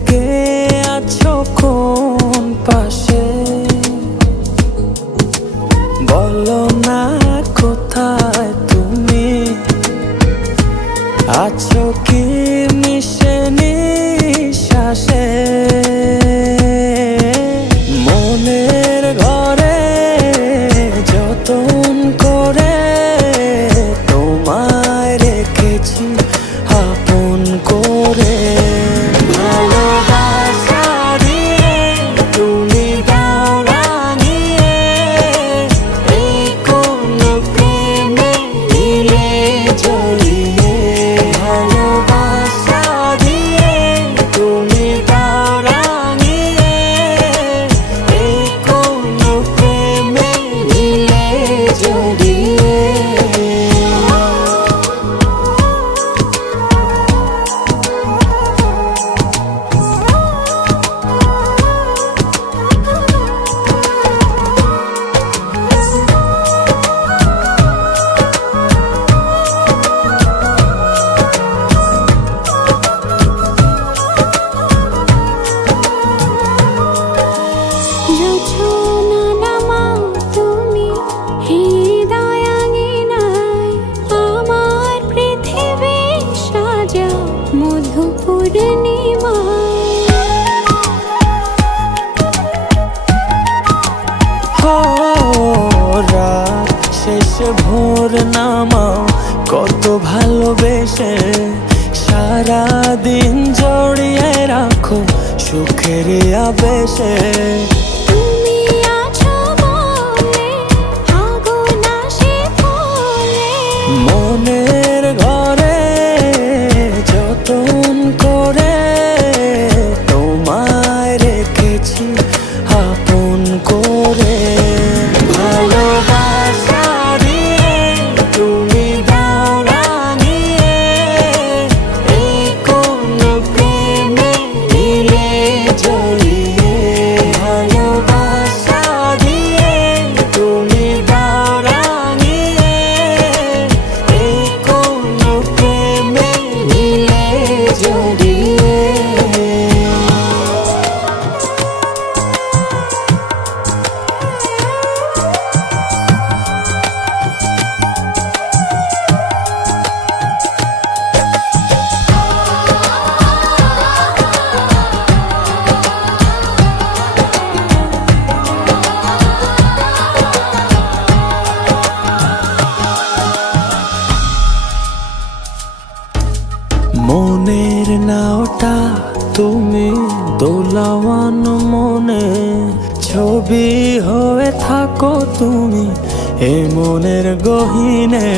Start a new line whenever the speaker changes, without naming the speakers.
থেকে আছো কোন পাশে? বলো না কোথায় তুমি? আছো কি ভালোবেসে সারা দিন জড়িয়ে রাখো সুখের আবেশে। জোয়ান মনে ছবি হয়ে থাকো তুমি এ মনের গহিনে।